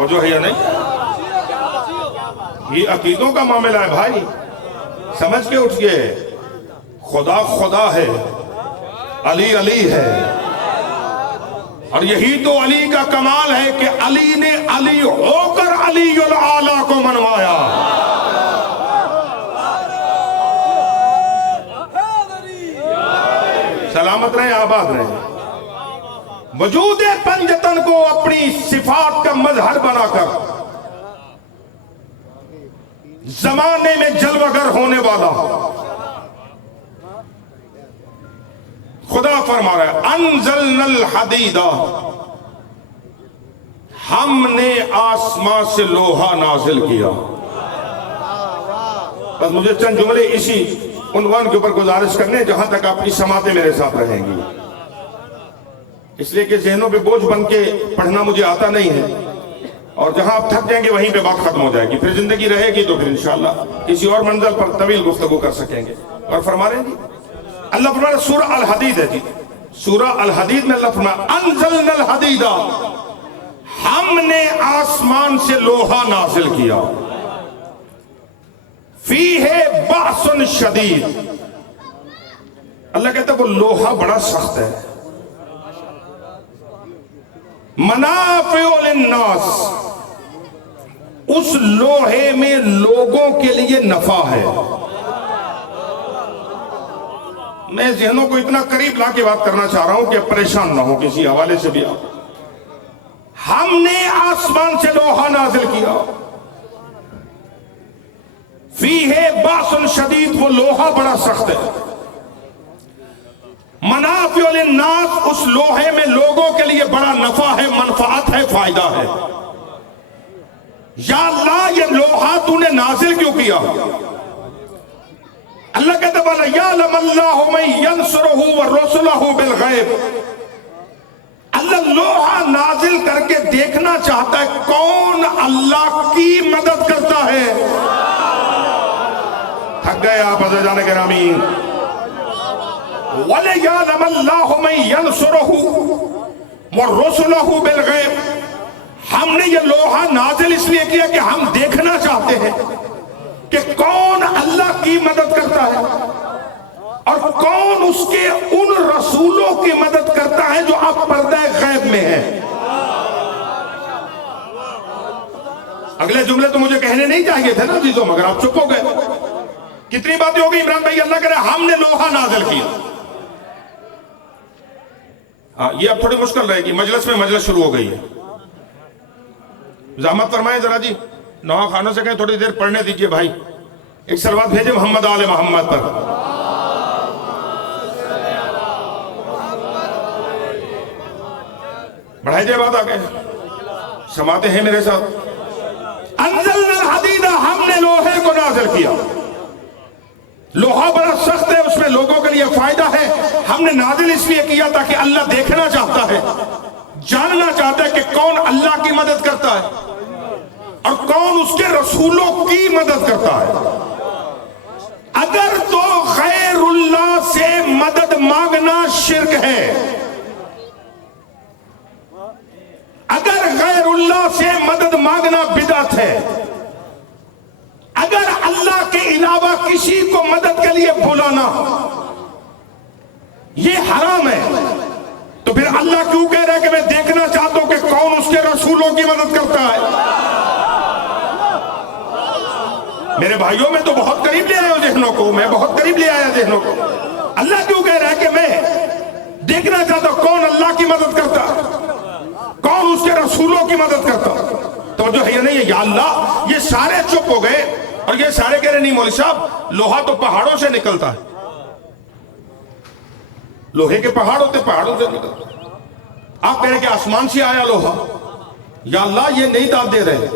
اور جو ہے یا نہیں، یہ عقیدوں کا معاملہ ہے بھائی، سمجھ کے اٹھ گئے. خدا خدا ہے، علی علی ہے، اور یہی تو علی کا کمال ہے کہ علی نے علی ہو کر علی الاعلیٰ کو منوایا. سلامت رہیں، آباد رہیں. وجود پنجتن کو اپنی صفات کا مظہر بنا کر زمانے میں جلوگر ہونے والا خدا فرما رہا ہے انزلنا الحدید، ہم نے آسمان سے لوہا نازل کیا. بس مجھے چند جملے اسی عنوان کے اوپر گزارش کرنے جہاں تک اپنی سماعتیں میرے ساتھ رہیں گی، اس لیے کہ ذہنوں پہ بوجھ بن کے پڑھنا مجھے آتا نہیں ہے، اور جہاں آپ تھک جائیں گے وہیں پہ بات ختم ہو جائے گی. پھر زندگی رہے گی تو پھر انشاءاللہ کسی اور منزل پر طویل گفتگو کر سکیں گے. اور فرما رہے ہیں جی اللہ فرما رہا ہے، سورہ الحدید ہے جی، سورہ الحدید میں اللہ فرما انزلنا الحدید، ہم نے آسمان سے لوہا نازل کیا. فیہ بأس شدید، اللہ کہتا ہے وہ لوہا بڑا سخت ہے. منافع للناس، اس لوہے میں لوگوں کے لیے نفع ہے. میں ذہنوں کو اتنا قریب لا کے بات کرنا چاہ رہا ہوں کہ پریشان نہ ہو کسی حوالے سے بھی. ہم نے آسمان سے لوہا نازل کیا. فیہ بأس شدید، وہ لوہا بڑا سخت ہے. منافع للناس، اس لوہے میں لوگوں کے لیے بڑا نفع ہے، منفعت ہے، فائدہ ہے. یا اللہ یہ لوہا تو نے نازل کیوں کیا؟ اللہ کہتے ہیں وَلَيَعْلَمَ اللَّهُ مَن يَنْصُرُهُ وَرُسُلَهُ بِالْغَيْبِ، اللہ لوہا نازل کر کے دیکھنا چاہتا ہے کون اللہ کی مدد کرتا ہے. تھک گئے آپ حضرت جان گرامی. وَلَيَعْلَمَ اللَّهُ مَن يَنْصُرُهُ وَرُسُلَهُ بِالْغَيْبِ، ہم نے یہ لوہا نازل اس لیے کیا کہ ہم دیکھنا چاہتے ہیں کہ کون اللہ کی مدد کرتا ہے اور کون اس کے ان رسولوں کی مدد کرتا ہے جو اب پردہ غیب میں ہے. اگلے جملے تو مجھے کہنے نہیں چاہیے تھے نا عزیزوں، مگر آپ چپ ہو گئے. کتنی باتیں ہو گئی عمران بھائی؟ اللہ کرے ہم نے لوہا نازل کیا. یہ اب تھوڑی مشکل رہے گی، مجلس میں مجلس شروع ہو گئی ہے. زحمت فرمائیں ذرا جی، نوحہ خانوں سے کہیں تھوڑی دیر پڑھنے دیجئے بھائی. ایک سلوات بھیجیں محمد آل محمد پر. بڑھائی جائے بات آگے، سماعتیں ہیں میرے ساتھ. انزلنا الحدید، ہم نے لوہے کو نازل کیا. لوہا بڑا سخت ہے، اس میں لوگوں کے لیے فائدہ ہے. ہم نے نازل اس لیے کیا تاکہ اللہ دیکھنا چاہتا ہے، جاننا چاہتا ہے کہ کون اللہ کی مدد کرتا ہے اور کون اس کے رسولوں کی مدد کرتا ہے. اگر تو غیر اللہ سے مدد مانگنا شرک ہے، اگر غیر اللہ سے مدد مانگنا بدعت ہے، اگر اللہ کے علاوہ کسی کو مدد کے لیے بلانا یہ حرام ہے، تو پھر اللہ کیوں کہہ رہا ہے کہ میں دیکھنا چاہتا ہوں کہ کون اس کے رسولوں کی مدد کرتا ہے؟ میرے بھائیوں میں تو بہت قریب لے آئے ہو ذہنوں کو، میں بہت قریب لے آیا ذہنوں کو. اللہ کیوں کہہ رہا ہے کہ میں دیکھنا چاہتا ہوں کون اللہ کی مدد کرتا، کون اس کے رسولوں کی مدد کرتا. توجہ ہے یا نہیں ہے؟ یا اللہ یہ سارے چپ ہو گئے اور یہ سارے کہہ رہے نہیں مولوی صاحب لوہا تو پہاڑوں سے نکلتا ہے. لوہے کے پہاڑ ہوتے، پہاڑوں سے نکلتا. آپ کہہ رہے کہ آسمان سے آیا لوہا. یا اللہ یہ نہیں داد دے رہے.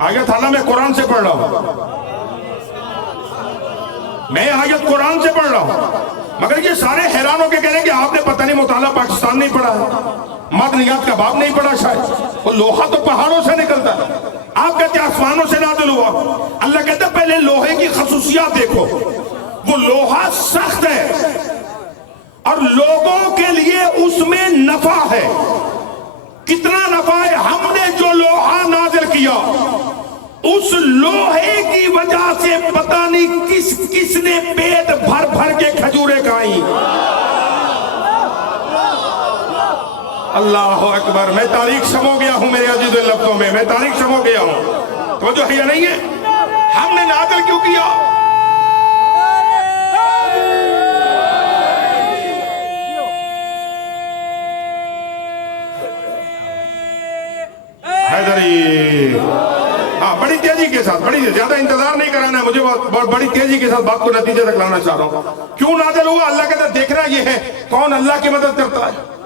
آیت حالہ میں قرآن سے پڑھ رہا ہوں، میں آیت قرآن سے پڑھ رہا ہوں، مگر یہ سارے حیران ہو کے کہہ رہے ہیں کہ آپ نے پتہ نہیں مطالعہ پاکستان نہیں پڑھا ہے، مدنیات کا باب نہیں پڑھا شاید. وہ لوہا تو پہاڑوں سے نکلتا ہے، آپ کہتے ہیں آسمانوں سے نازل ہوا. اللہ کہتا ہے پہلے لوہے کی خصوصیات دیکھو. وہ لوہا سخت ہے اور لوگوں کے لیے اس میں نفع ہے. کتنا نفع ہے؟ ہم نے جو لوہا نازل کیا، اس لوہے کی وجہ سے پتہ نہیں کس نے پیٹ بھر بھر کے کھجوریں کھائیں. اللہ اکبر. میں تاریخ سمو گیا ہوں میرے عزیز لفظوں میں، میں تاریخ سمو گیا ہوں. توجہ ہے یا نہیں ہے؟ ہم نے نازل کیوں کیا؟ حیدری. ہاں بڑی تیزی کے ساتھ، بڑی زیادہ انتظار نہیں کرانا ہے مجھے، بڑی تیزی کے ساتھ بات کو نتیجے تک لانا چاہ رہا ہوں. کیوں نازل ہوا؟ اللہ کہتا ہے دیکھنا یہ ہے کون اللہ کی مدد کرتا ہے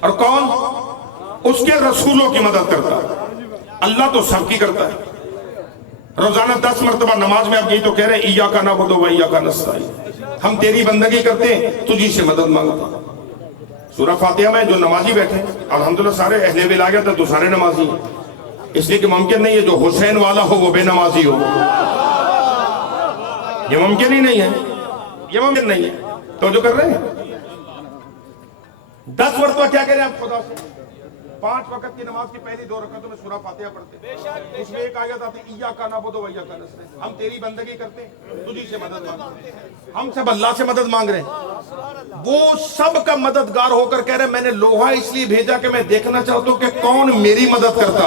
اور کون اس کے رسولوں کی مدد کرتا ہے. اللہ تو سب کی کرتا ہے. روزانہ 10 مرتبہ نماز میں آپ یہی تو کہہ رہے ہیں ایاک نعبد و ایاک نستعین، ہم تیری بندگی کرتے ہیں، تجھی سے مدد مانگتا. سورہ فاتحہ میں جو نمازی بیٹھے الحمدللہ سارے اہل ولایت ہیں تو سارے نمازی ہیں، اس لیے کہ ممکن نہیں ہے جو حسین والا ہو وہ بے نمازی ہو. یہ ممکن ہی نہیں ہے، یہ ممکن نہیں ہے. تو جو کر رہے ہیں 10 مرتبہ کیا کہہ رہے ہیں آپ خدا سے؟ 5 وقت کی نماز کی پہلی 2 رکعتوں میں سورہ فاتحہ پڑھتے ہیں، اس میں ایک آیت آتی ہے ایاک نعبد و ایاک نستعین، ہم تیری بندگی کرتے ہیں، تجھی سے مدد مانگتے ہیں. ہم سب اللہ سے مدد مانگ رہے ہیں. وہ سب کا مددگار ہو کر کہہ رہے ہیں میں نے لوہا اس لیے بھیجا کہ میں دیکھنا چاہتا ہوں کہ کون میری مدد کرتا.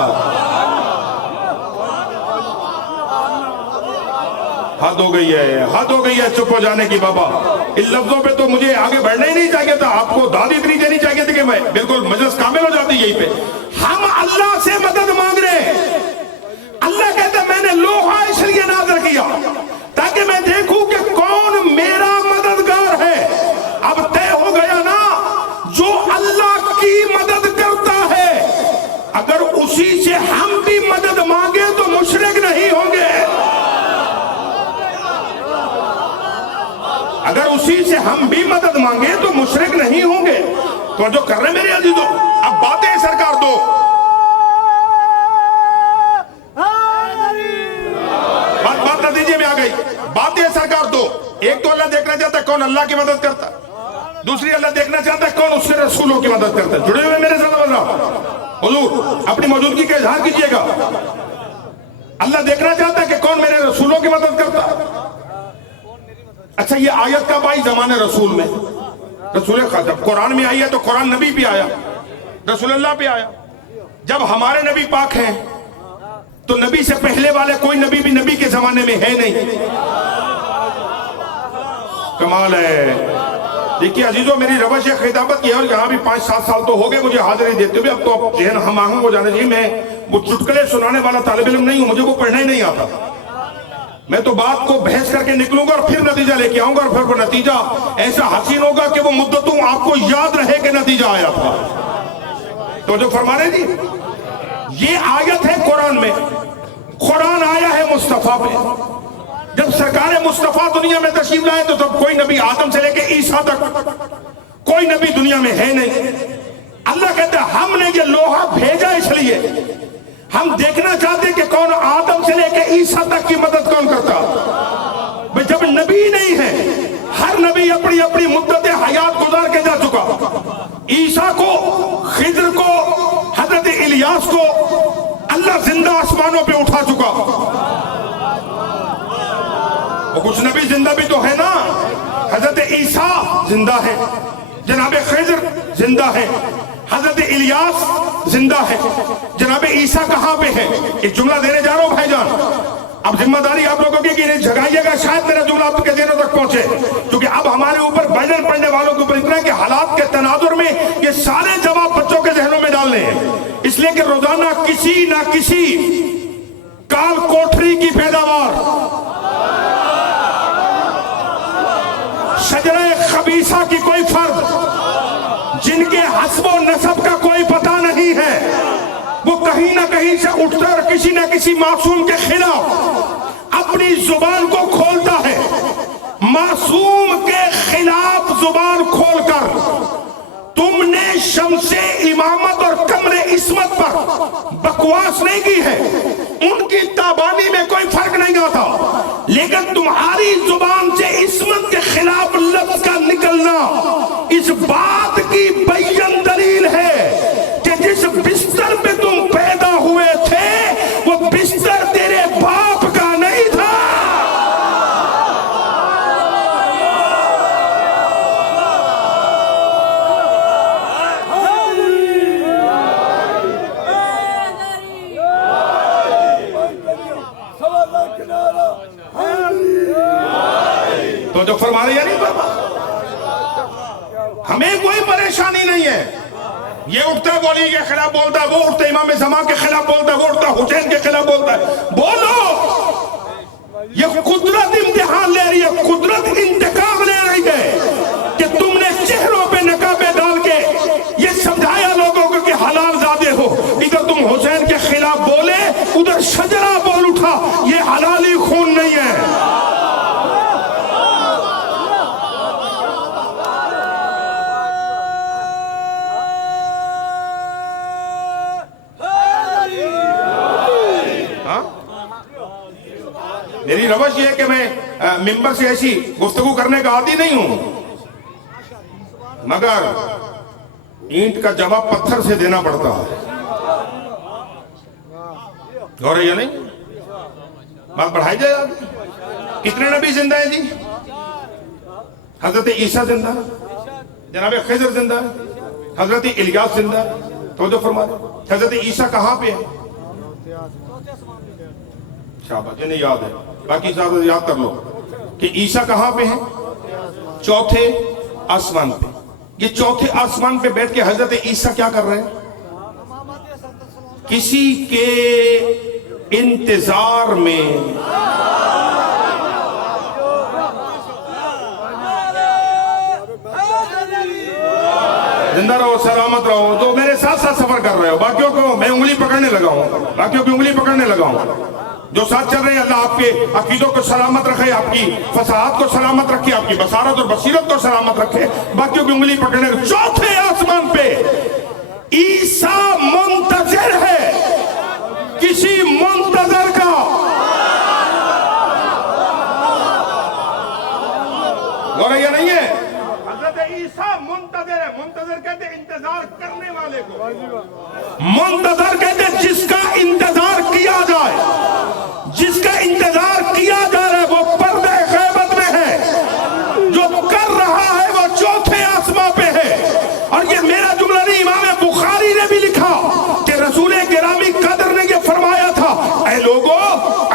حد ہو گئی ہے، حد ہو گئی ہے چپ ہو جانے کی. بابا ان لفظوں پہ تو مجھے آگے بڑھنا ہی نہیں چاہیے تھا، آپ کو داد اتنی دینی چاہیے تھی کہ میں بالکل مجلس کامل ہو جاتی یہی پہ. ہم اللہ سے مدد مانگ رہے ہیں. اللہ کہتا ہے میں نے لوہا اس لیے نازل کیا تاکہ میں دیکھوں کہ کون میرا مددگار ہے. اب طے ہو گیا نا، جو اللہ کی مدد کرتا ہے اگر اسی سے ہم بھی مدد مانگے تو مشرک نہیں ہوں گے. اگر اسی سے ہم بھی مدد مانگے تو مشرک نہیں ہوں گے. تو جو کر رہے میرے عزیزوں اب باتیں سرکار دو، بات نتیجے میں آ گئی. باتیں سرکار دو. ایک تو اللہ دیکھنا چاہتا ہے کون اللہ کی مدد کرتا ہے، دوسری اللہ دیکھنا چاہتا ہے کون اس کے رسولوں کی مدد کرتا ہے. جڑے ہوئے میرے ساتھ حضور اپنی موجودگی کا اظہار کیجئے گا. اللہ دیکھنا چاہتا ہے کہ کون میرے رسولوں کی مدد کرتا ہے. اچھا یہ آیت کب آئی؟ زمانے رسول میں. رسول جب قرآن میں آئی ہے تو قرآن نبی پہ آیا، رسول اللہ پہ آیا. جب ہمارے نبی پاک ہیں تو نبی سے پہلے والے کوئی نبی بھی نبی کے زمانے میں ہے نہیں. کمال ہے. دیکھیے عزیزوں میری روش خطابت کی ہے اور یہاں بھی 5-7 سال تو ہو گئے مجھے حاضری دیتے ہوئے. اب تو ذہن ہم آہنگ ہو جانے چاہیے. میں وہ چٹکلے سنانے والا طالب علم نہیں ہوں، مجھے وہ پڑھنا ہی نہیں آتا. میں تو بات کو بحث کر کے نکلوں گا اور پھر نتیجہ لے کے آؤں گا، اور پھر وہ نتیجہ ایسا حسین ہوگا کہ وہ مدتوں آپ کو یاد رہے کہ نتیجہ آیا تھا. تو جو فرما رہے جی یہ آیت ہے قرآن میں. قرآن آیا ہے مصطفیٰ پہ. جب سرکار مصطفیٰ دنیا میں تشریف لائے تو تب کوئی نبی آدم سے لے کے عیسیٰ تک کوئی نبی دنیا میں ہے نہیں. اللہ کہتا ہے ہم نے یہ لوہا بھیجا اس لیے ہم دیکھنا چاہتے کہ کون آدم سے لے کے عیسیٰ تک کی مدد کون کرتا. جب نبی نہیں ہے، ہر نبی اپنی اپنی مدت حیات گزار کے جا چکا. عیسیٰ کو، خضر کو، حضرت الیاس کو اللہ زندہ آسمانوں پہ اٹھا چکا. اور کچھ نبی زندہ بھی تو ہے نا. حضرت عیسیٰ زندہ ہے، جناب خضر زندہ ہے، حضرت الیاس زندہ ہے. جناب عیسیٰ کہاں پہ ہے؟ ایک جملہ دینے جا رہا ہوں بھائی جان. اب ذمہ داری آپ لوگوں کی کہ انہیں جھگائیے گا شاید میرا جملہ آپ کے دینوں تک پہنچے، کیونکہ اب ہمارے اوپر بائبل پڑھنے والوں کے اوپر اتنا ہے کہ حالات کے تناظر میں یہ سارے جواب بچوں کے ذہنوں میں ڈالنے ہیں. اس لیے کہ روزانہ کسی نہ کسی کال کوٹری کی پیداوار، شجرہ خبیثہ کی کوئی فرد جن کے حسب و نسب کا کوئی پتہ نہیں ہے، وہ کہیں نہ کہیں سے اٹھتا اور کسی نہ کسی معصوم کے خلاف اپنی زبان کو کھولتا ہے. معصوم کے خلاف زبان کھول کر تم نے شمس امامت اور کمر عصمت پر بکواس نہیں کی ہے. ان کی تابانی میں کوئی فرق نہیں آتا، لیکن تمہاری زبان سے عصمت کے خلاف لفظ کا نکلنا اس بات کی بیان دلیل ہے کہ جس بستر پہ تم پیدا ہوئے تھے توجہ فرما رہے یا نہیں فرما؟ ہمیں کوئی پریشانی نہیں ہے، یہ اٹھتا ہے ولی کے خلاف بولتا ہے، وہ اٹھتا ہے امام زمان کے خلاف بولتا ہے، وہ اٹھتا ہے حسین کے خلاف بولتا ہے، بولو، یہ قدرت امتحان لے رہی ہے، قدرت انتقام لے رہی ہے کہ تم نے چہروں پہ نقابیں ڈال کے یہ سمجھایا لوگوں کو کہ حلال زادے ہو، ادھر تم حسین کے خلاف بولے، ادھر شجرہ بول اٹھا، یہ حلالی خون نہیں ہے۔ میری روش یہ ہے کہ میں ممبر سے ایسی گفتگو کرنے کا عادی نہیں ہوں، مگر اینٹ کا جواب پتھر سے دینا پڑتا ہے، غور ہے یا نہیں؟ بات بڑھائی جائے آپ، کتنے نبی زندہ ہیں جی؟ حضرت عیسیٰ زندہ ہے، جناب خضر زندہ ہے، حضرت الیاس زندہ ہے، توجہ فرما رہے، حضرت عیسیٰ کہاں پہ ہے؟ شاباش، جنہیں یاد ہے، باقی صاحب یاد کر لو کہ عیسیٰ کہاں پہ ہیں؟ چوتھے آسمان پہ۔ یہ چوتھے آسمان پہ بیٹھ کے حضرت عیسیٰ کیا کر رہے ہیں؟ کسی کے انتظار میں زندہ رہو، سلامت رہو، جو میرے ساتھ ساتھ سفر کر رہے ہو، باقیوں کو میں انگلی پکڑنے لگا ہوں، باقیوں کی انگلی پکڑنے لگا ہوں، جو ساتھ چل رہے ہیں اللہ آپ کے عقیدوں کو سلامت رکھے، آپ کی فصاحت کو سلامت رکھے، آپ کی بصارت اور بصیرت کو سلامت رکھے، باقیوں کی انگلی پکڑنے لگا۔ چوتھے آسمان پہ عیسیٰ منتظر ہے کسی منتظر کا، غور ہے یا نہیں ہے؟ حضرت عیسیٰ منتظر ہے، منتظر کہتے ہیں انتظار کرنے والے کو، منتظر کہتے ہیں جس کا انتظار کیا جائے، جس کا انتظار کیا جا رہا ہے وہ پردے غیبت میں ہے، جو کر رہا ہے وہ چوتھے آسمان پہ ہے۔ اور یہ میرا جملہ نہیں، امام بخاری نے بھی لکھا کہ رسول گرامی قدر نے یہ فرمایا تھا، اے لوگو،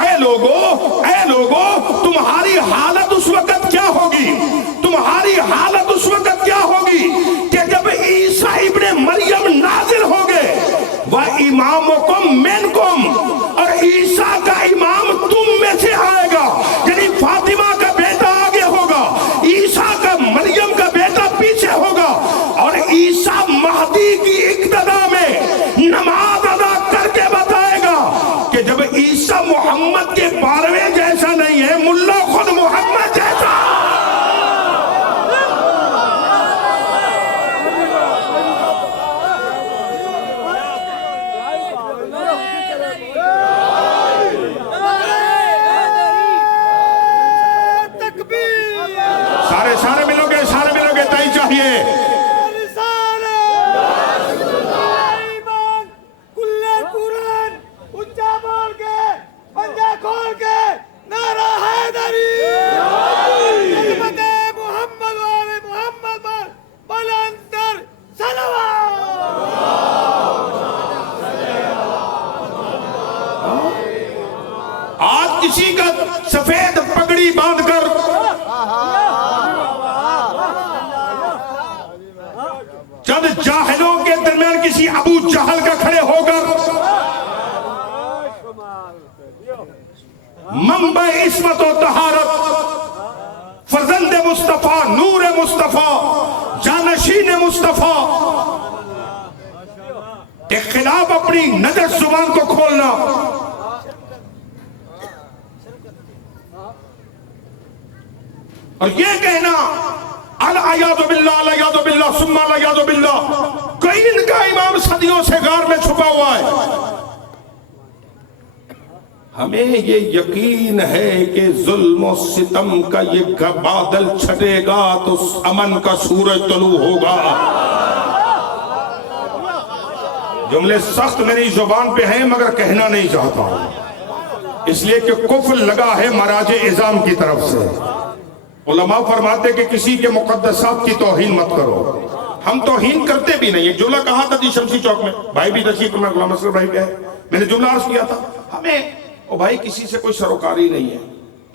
اے لوگو، اے لوگو، تمہاری حالت اس وقت کیا ہوگی، تمہاری حالت اس وقت کیا ہوگی کہ جب عیسیٰ ابن مریم نازل ہوگے، وَإِمَامُكُمْ مِنْكُمْ، اور عیسیٰ کا امام تم میں سے آئے گا، یعنی فاطمہ کا بیٹا آگے ہوگا، عیسیٰ کا مریم کا بیٹا پیچھے ہوگا، اور عیسیٰ مہدی کی اقتدا میں نماز ادا کر کے بتائے گا کہ جب عیسیٰ محمد کے بارویں جیسا نہیں ہے، ملا خود محمد جیسا۔ سارے ملو گے، تائی چاہیے۔ آج کسی کا سفید پگڑی باندھ کر چند جاہلوں کے درمیان کسی ابو جہل کا کھڑے ہو کر منبع عصمت و طہارت، فرزند مصطفیٰ، نور مصطفیٰ، جانشین مصطفیٰ کے خلاف اپنی نجس زبان کو کھولنا، اور یہ کہنا العیاذ باللہ، العیاذ باللہ، ثم العیاذ باللہ، کوئی ان کا امام صدیوں سے غار میں چھپا ہوا ہے۔ ہمیں یہ یقین ہے کہ ظلم و ستم کا یہ بادل چھٹے گا تو امن کا سورج طلوع ہوگا۔ جملے سخت میری زبان پہ ہیں مگر کہنا نہیں چاہتا ہوں، اس لیے کہ کفر لگا ہے مراجع اعظام کی طرف سے۔ علماء فرماتے کہ کسی کے مقدسات کی توہین مت کرو، ہم توہین کرتے بھی نہیں۔ ایک جملہ کہا تھا جی شمسی چوک میں، بھائی بھی تشریف میں، غلام اصغر بھائی بھی ہے، میں نے جملہ عرض کیا تھا، ہمیں او بھائی کسی سے کوئی سروکاری نہیں ہے،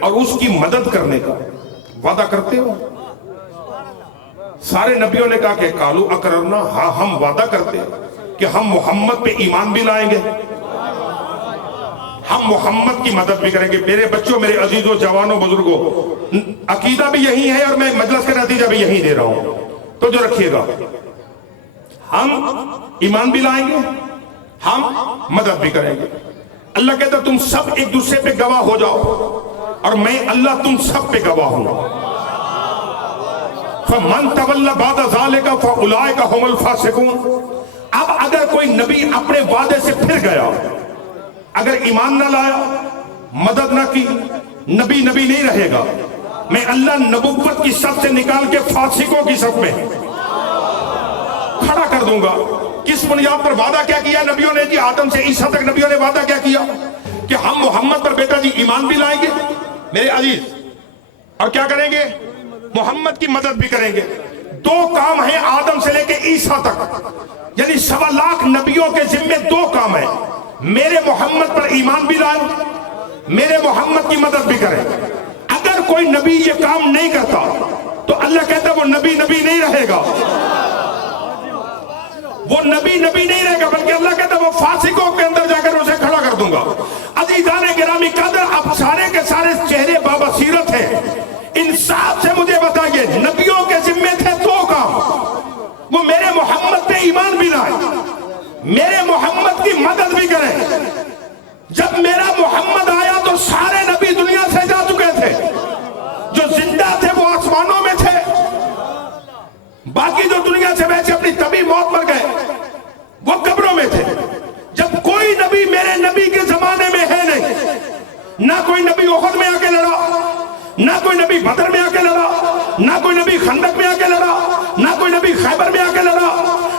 اور اس کی مدد کرنے کا وعدہ کرتے ہو؟ سارے نبیوں نے کہا کہ قالوا اقررنا، ہاں ہم وعدہ کرتے ہیں کہ ہم محمد پہ ایمان بھی لائیں گے، ہم محمد کی مدد بھی کریں گے۔ میرے بچوں، میرے عزیزوں، جوانوں، بزرگوں، عقیدہ بھی یہی ہے اور میں مجلس کا نتیجہ بھی یہی دے رہا ہوں، تو جو رکھیے گا، ہم ایمان بھی لائیں گے، ہم مدد بھی کریں گے۔ اللہ کہتا تم سب ایک دوسرے پہ گواہ ہو جاؤ اور میں اللہ تم سب پہ گواہ ہوں۔ فَمَن تَوَلَّ بَعْدَ ذَلِكَ فَأُولَٰئِكَ هُمُ الْفَاسِقُونَ۔ اب اگر کوئی نبی اپنے وعدے سے پھر گیا، اگر ایمان نہ لایا، مدد نہ کی، نبی نہیں رہے گا، میں اللہ نبوت کی صف سے نکال کے فاسقوں کی صف میں کھڑا کر دوں گا۔ کس بنیاد پر وعدہ کیا کیا نبیوں نے؟ جی آدم سے عیسیٰ تک نبیوں نے وعدہ کیا کیا کہ ہم محمد پر بیٹا جی ایمان بھی لائیں گے میرے عزیز، اور کیا کریں گے؟ محمد کی مدد بھی کریں گے۔ دو کام ہیں آدم سے لے کے عیسیٰ تک، یعنی 1.25 لاکھ نبیوں کے ذمے دو کام ہیں، میرے محمد پر ایمان بھی لائیں، میرے محمد کی مدد بھی کریں۔ اگر کوئی نبی یہ کام نہیں کرتا تو اللہ کہتا ہے وہ نبی نہیں رہے گا، وہ نبی نہیں رہے گا، بلکہ اللہ کہتا ہے وہ فاسقوں کے اندر جا کر اسے کھڑا کر دوں گا۔ عزیزان گرامی قدر، اب سارے کے سارے چہرے بابصیرت ہیں، انصاف سے مجھے بتائیے، نبیوں کے ذمے تھے دو کام، وہ میرے محمد پہ ایمان بھی لائیں، میرے محمد کی مدد بھی کریں۔ جب میرا محمد آیا تو سارے نبی دنیا سے جا چکے تھے، جو زندہ تھے وہ آسمانوں میں تھے، باقی جو دنیا سے ویسے اپنی طبی موت مر گئے وہ قبروں میں تھے۔ جب کوئی نبی میرے نبی کے زمانے میں ہے نہیں، نہ کوئی نبی احد میں آ کے لڑا، نہ کوئی نبی بدر میں آ کے لڑا، نہ کوئی نبی خندق میں آ کے لڑا، نہ کوئی نبی خیبر میں آ کے لڑا،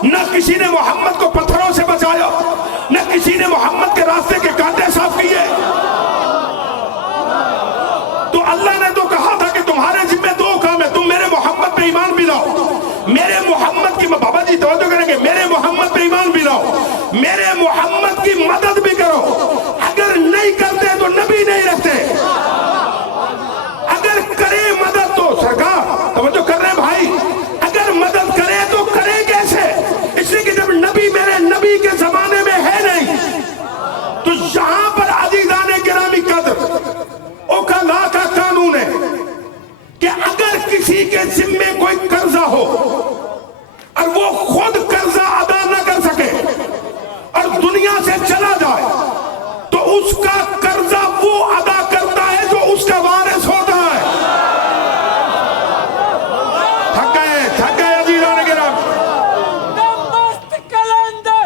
نہ کسی نے محمد کو پتھروں سے بچایا، نہ کسی نے محمد کے راستے کے کانٹے صاف کیے۔ تو اللہ نے تو کہا تھا کہ تمہارے ذمہ دو کام ہے، تم میرے محمد پہ ایمان بھی لاؤ، میرے محمد کی، بابا جی توجہ کریں گے، میرے محمد پہ ایمان بھی لاؤ، میرے محمد کی مدد بھی کرو۔ اگر نہیں کرتے تو نبی نہیں رہتے، اگر کرے مدد تو سرکار توجہ کر رہے ہیں بھائی، اگر مدد کرے تو کرے کیسے؟ اس لیے کہ جب نبی میرے نبی کے زمانے میں ہے نہیں، تو یہاں پر عزیزان گرامی قدر اوکلا کا قانون ہے کہ اگر کسی کے ذمے کوئی قرضہ ہو اور وہ خود قرضہ ادا نہ کر سکے اور دنیا سے چلا جائے، تو اس کا قرضہ وہ ادا کرتا ہے جو اس کا وارث ہوتا ہے۔ تھک گئے عزیزان گرامی، مست کلندر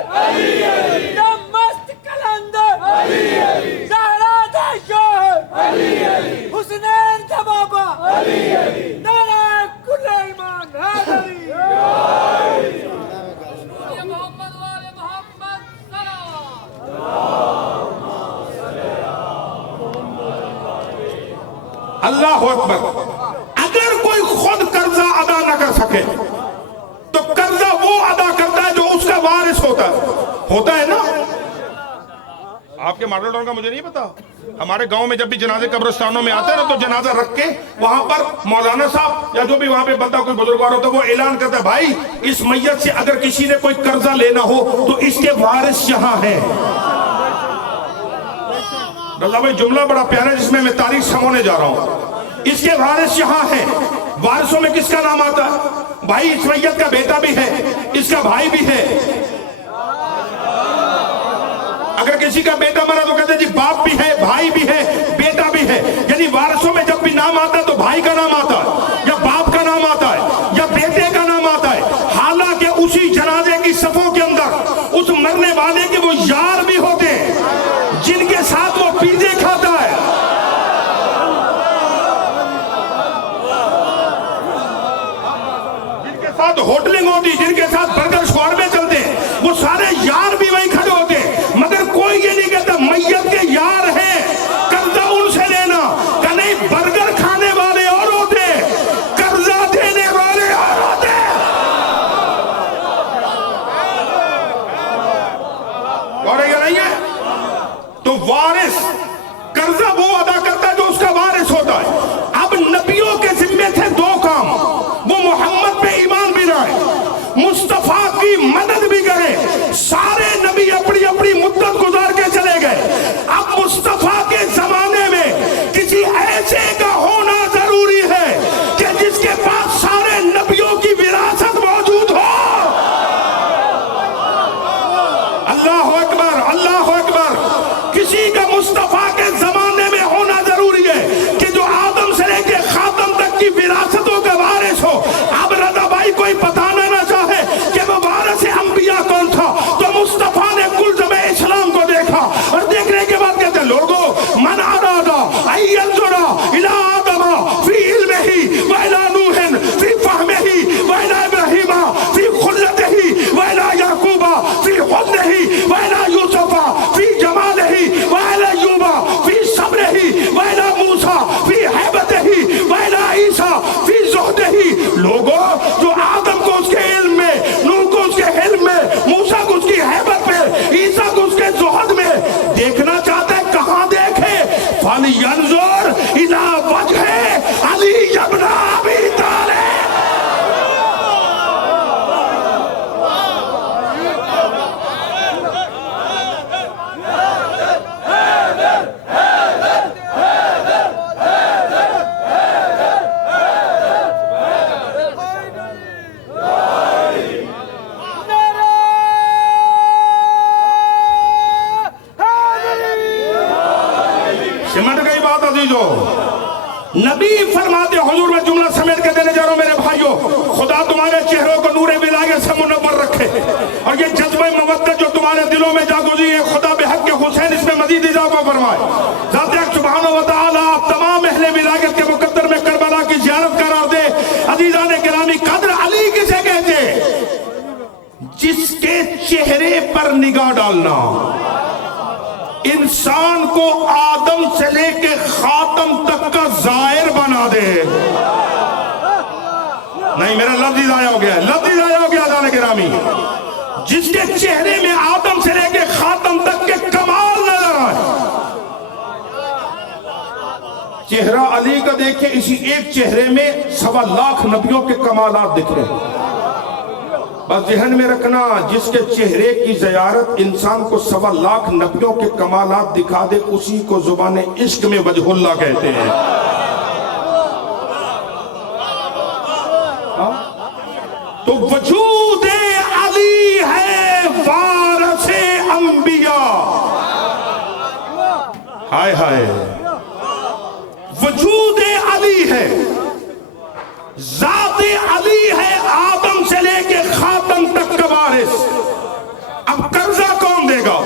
زہرا دا شوہر حسنین کا بابا نعرہ کل ایمان حیدری محمد والے محمد اللہ اکبر۔ اگر کوئی خود قرضہ ادا نہ کر سکے تو قرضہ وہ ادا کرتا ہے جو اس کا وارث ہوتا ہے نا۔ آپ کے ماڈل ٹاؤن کا مجھے نہیں پتا، ہمارے گاؤں میں جب بھی جنازے قبرستانوں میں آتے ہیں نا تو جنازہ رکھ کے وہاں پر مولانا صاحب یا جو بھی وہاں پہ بندہ کوئی بزرگوار ہوتا ہے وہ اعلان کرتا ہے بھائی اس میت سے اگر کسی نے کوئی قرضہ لینا ہو تو اس کے وارث یہاں ہیں۔ اللہ بھائی جملہ بڑا پیارا ہے جس میں تاریخ سمونے جا رہا ہوں، اس کے وارث یہاں ہیں۔ وارثوں میں کس کا نام آتا ہے؟ بھائی اس میت کا بیٹا بھی ہے، اس کا بھائی بھی ہے۔ اگر کسی کا بیٹا مرا تو کہتے ہیں جی باپ بھی ہے، بھائی بھی ہے، بیٹا بھی ہے، یعنی وارثوں میں جب بھی نام آتا ہے تو بھائی کا نام آتا ہے یا باپ کا نام آتا ہے یا بیٹے کا نام آتا ہے، حالانکہ اسی جنازے کی صفوں کے اندر اس مرنے والے کے وہ یار بھی ہوتے ہیں جن کے ساتھ وہ پیزے کھاتا ہے۔ جن کے ساتھ ہوٹلنگ ہوتی، جن کے ساتھ برگر شوربے چلتے ہیں، وہ سارے یار بھی وہیں کھڑے ہوتے ہیں، مگر کوئی یہ نہیں کہتا میت کے یار ہیں قرضہ ان سے لینا، کہ نہیں برگر کھانے والے اور ہوتے قرضہ دینے والے اور ہوتے۔ اور یہ نہیں ہے تو وارث قرضہ وہ ادا کرتا ہے جو اس کا وارث ہوتا فَلْيَنْظُرْ إِلَى وَجْهِ عَلِيِّ بْنِ أَبِي طَالِبٍ. سمجھ گئی بات عزیزو؟ نبی فرماتے حضور میں جملہ سمیٹ کے دینے جا رہا ہوں میرے بھائیو، خدا تمہارے چہروں کو نور ولایت سے منور رکھے، اور یہ جذبہ مودت جو تمہارے دلوں میں جاگزی ہے، خدا بحق کے حسین اس میں مزید اضافہ فرمائے۔ ذات حق سبحانہ وتعالی آپ تمام اہل ولایت کے مقدر میں کربلا کی زیارت قرار دے۔ عزیزان گرامی، قدر علی کسے کہتے؟ جس کے چہرے پر نگاہ ڈالنا انسان کو آدم سے لے کے خاتم تک کا ظاہر بنا دے۔ نہیں، میرا لفظ ضائع ہو گیا، لفظ ضائع ہو گیا عزیزان گرامی۔ جس کے چہرے میں آدم سے لے کے خاتم تک کے کمال نظر آئے۔ چہرہ علی کا دیکھیں، اسی ایک چہرے میں 1.25 لاکھ نبیوں کے کمالات دکھ رہے ہیں۔ بس ذہن میں رکھنا، جس کے چہرے کی زیارت انسان کو 1.25 لاکھ نبیوں کے کمالات دکھا دے، اسی کو زبان عشق میں وجہ اللہ کہتے ہیں۔ تو وجود علی ہے وارث انبیاء۔ ہائے ہائے، وجود علی ہے، ذات علی ہے، آدم سے لے کے خاتم تک کا وارث۔ اب قرضہ کون دے گا؟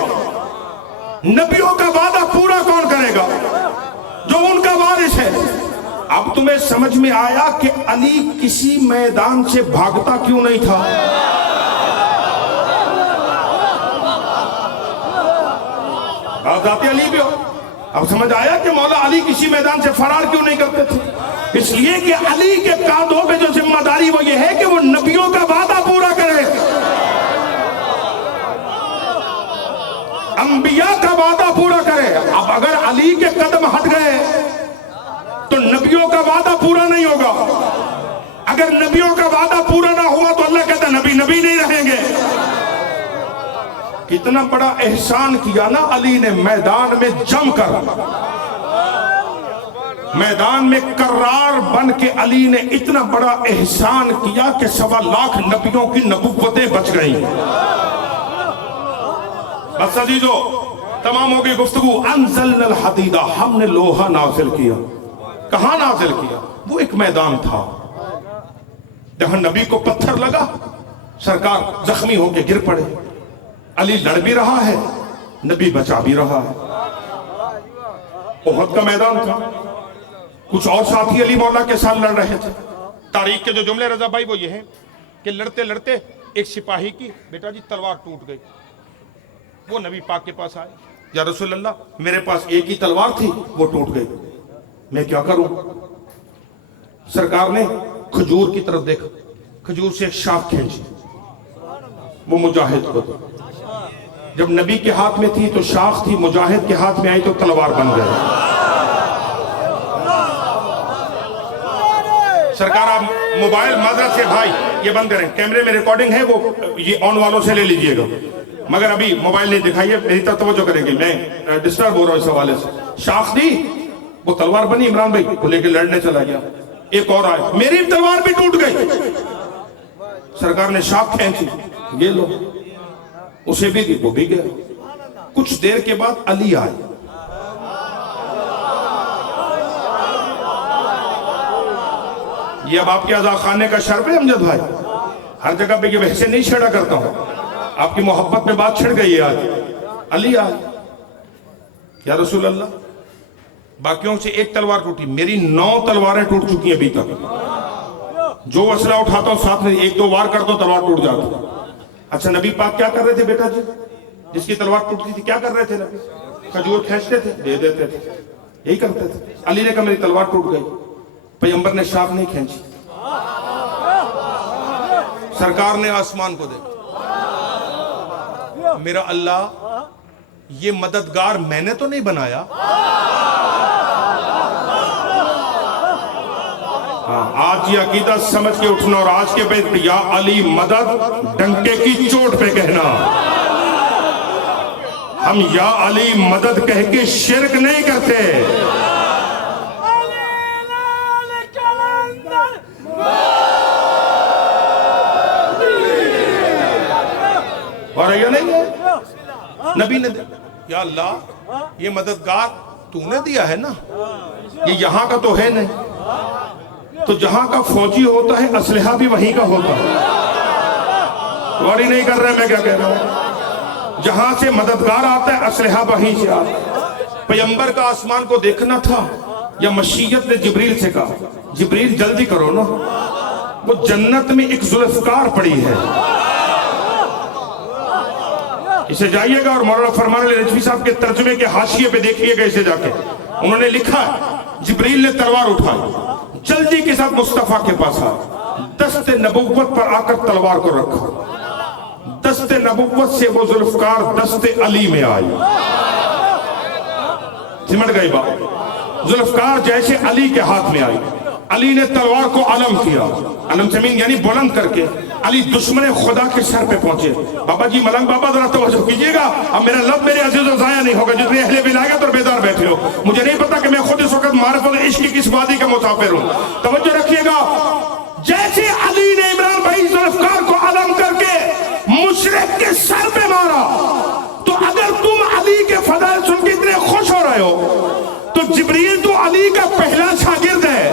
نبیوں کا وعدہ پورا کون کرے گا؟ جو ان کا وارث ہے۔ اب تمہیں سمجھ میں آیا کہ علی کسی میدان سے بھاگتا کیوں نہیں تھا؟ ذات علی بھی ہو۔ اب سمجھ آیا کہ مولا علی کسی میدان سے فرار کیوں نہیں کرتے تھے؟ اس لیے کہ علی کے کاندھوں پہ جو ذمہ داری وہ یہ ہے کہ وہ نبیوں کا وعدہ پورا کرے، انبیاء کا وعدہ پورا کرے۔ اب اگر علی کے قدم ہٹ گئے تو نبیوں کا وعدہ پورا نہیں ہوگا۔ اگر نبیوں کا وعدہ پورا نہ ہوا تو اللہ کہتا ہے نبی نہیں رہیں گے۔ کتنا بڑا احسان کیا نا علی نے، میدان میں جم کر، میدان میں کرار بن کے علی نے اتنا بڑا احسان کیا کہ 1.25 لاکھ نبیوں کی نبوتیں بچ گئیں۔ بس عزیزو، تمام ہو گئی گفتگو۔ انزلنا الحدید، ہم نے لوہا نازل کیا۔ کہاں نازل کیا؟ وہ ایک میدان تھا جہاں نبی کو پتھر لگا، سرکار زخمی ہو کے گر پڑے، علی لڑ بھی رہا ہے، نبی بچا بھی رہا ہے۔ احد کا میدان تھا، کچھ اور ساتھی علی مولا کے ساتھ لڑ رہے تھے۔ تاریخ کے جو جملے رضا بھائی وہ یہ ہیں کہ لڑتے لڑتے ایک سپاہی کی بیٹا جی تلوار ٹوٹ گئی۔ وہ نبی پاک کے پاس آئے، یا رسول اللہ میرے پاس ایک ہی تلوار تھی، وہ ٹوٹ گئی، میں کیا کروں؟ سرکار نے کھجور کی طرف دیکھا، کھجور سے ایک شاخ کھینچی، وہ مجاہد کو دی۔ جب نبی کے ہاتھ میں تھی تو شاخ تھی، مجاہد کے ہاتھ میں آئی تو تلوار بن گئی۔ سرکار آپ موبائل معذرت سے بھائی یہ بند کریں، کیمرے میں ریکارڈنگ ہے، وہ یہ آن والوں سے لے لیجئے گا، مگر ابھی موبائل نہیں دکھائیے، میری طرف توجہ کریں گے، میں ڈسٹرب ہو رہا ہوں اس حوالے سے۔ شاخ دی، وہ تلوار بنی، عمران بھائی کو لے کے لڑنے چلا گیا۔ ایک اور آئے، میری تلوار بھی ٹوٹ گئی۔ سرکار نے شاخ کھینچی، یہ لو، اسے بھی دی، وہ بھی گیا۔ کچھ دیر کے بعد علی آئے، یہ اب آپ کے عزا خانے کا شرف ہے امجد بھائی، ہر جگہ پہ یہ ویسے نہیں چھڑا کرتا ہوں، آپ کی محبت میں بات چھڑ گئی ہے آج۔ علی آئے، یا رسول اللہ باقیوں سے ایک تلوار ٹوٹی، میری 9 تلواریں ٹوٹ چکی ہیں ابھی تک، جو اسلحہ اٹھاتا ہوں ساتھ میں 1-2 وار کرتا ہوں تلوار ٹوٹ جاتا۔ اچھا نبی پاک کیا کر رہے تھے بیٹا جی؟ جس کی تلوار ٹوٹتی تھی کیا کر رہے تھے نبی؟ کھجور کھینچتے تھے، دے دیتے تھے، یہی کرتے تھے۔ علی نے کہا میری تلوار ٹوٹ گئی، پیغمبر نے شاخ نہیں کھینچی، سرکار نے آسمان کو دیکھا، میرا اللہ یہ مددگار میں نے تو نہیں بنایا، آج یہ عقیدہ سمجھ کے اٹھنا اور آج کے بعد یا علی مدد ڈنکے کی چوٹ پہ کہنا. ہم یا علی مدد کہہ کے شرک نہیں کرتے. اور یہ نہیں ہے نبی نے یا اللہ یہ مددگار تو نے دیا ہے نا, یہ یہاں کا تو ہے نہیں, تو جہاں کا فوجی ہوتا ہے اسلحہ بھی وہیں کا ہوتا ہے. غوری نہیں کر رہے میں کیا کہہ رہا ہوں. جہاں سے مددگار آتا ہے اسلحہ وہیں سے آتا ہے. پیغمبر کا آسمان کو دیکھنا تھا یا مشیت نے جبریل سے کہا جبریل جلدی کرو نا, وہ جنت میں ایک ذوالفقار پڑی ہے, اسے جائیے گا اور مولانا فرمان علی رجوی صاحب کے ترجمے کے حاشیے پہ دیکھیے گا اسے جا کے. انہوں نے لکھا جبریل نے تلوار اٹھائی, جلدی کے ساتھ مصطفیٰ کے پاس آیا, دست نبوت پر آ کر تلوار کو رکھا. دست نبوت سے وہ ذوالفقار دست علی میں آئی. سمجھ گئی بات. ذوالفقار جیسے علی کے ہاتھ میں آئی, علی نے تلوار کو علم کیا, علم زمین یعنی بلند کر کے. علی دشمن خدا کے سر پہ پہنچے. بابا جی ملنگ بابا ذرا توجہ کیجئے گا, اب میرا لب میرے عزیزوں ضائع نہیں ہوگا جتنے اہل ولایت اور بیدار بیٹھے ہو. مجھے نہیں پتا کہ میں خود اس وقت معرفت عشق کی کس وادی کا مسافر ہوں. توجہ رکھیے گا. جیسے علی نے عمران بھائی ذوالفقار کو علم کر کے مشرک کے سر پہ مارا, تو اگر تم علی کے فضائل سن کے اتنے خوش ہو رہے ہو تو جبریل تو علی کا پہلا شاگرد ہے.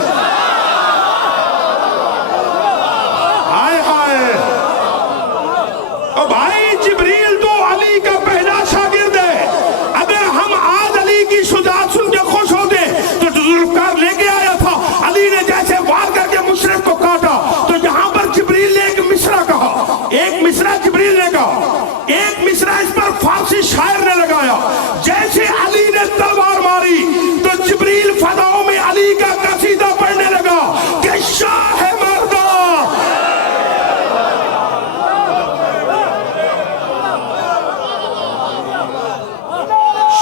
بھائی جبریل تو علی کا پہلا شاگرد ہے. اگر ہم آج علی کی شجاعت سن کے خوش ہوتے تو ذوالفقار لے کے آیا تھا, علی نے جیسے وار کر کے مشرک کو کاٹا, تو یہاں پر جبریل نے ایک مصرع کہا, ایک مصرع جبریل نے کہا, ایک مصرع اس پر فارسی شاعر نے لگایا. جیسے علی نے تلوار ماری تو جبریل فضاؤں میں علی کا قصیدہ پڑھنے لگا کہ شاہ مردہ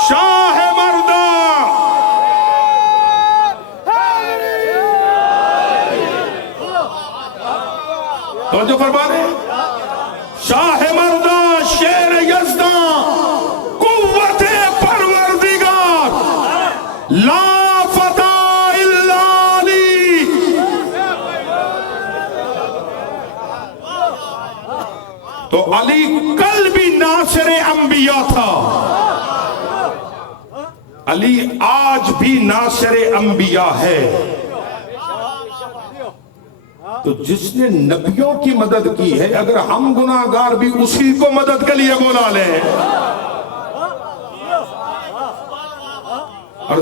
شاہ مردہ. توجہ فرما رہے ہیں. شاہ مردہ شیر یزداں قوت پروردگار لا فتح الا علی. تو علی کل بھی ناصر انبیاء تھا, علی آج بھی ناصر انبیاء ہے. تو جس نے نبیوں کی مدد کی ہے, اگر ہم گناہگار بھی اسی کو مدد کے لیے بلا لیں. اور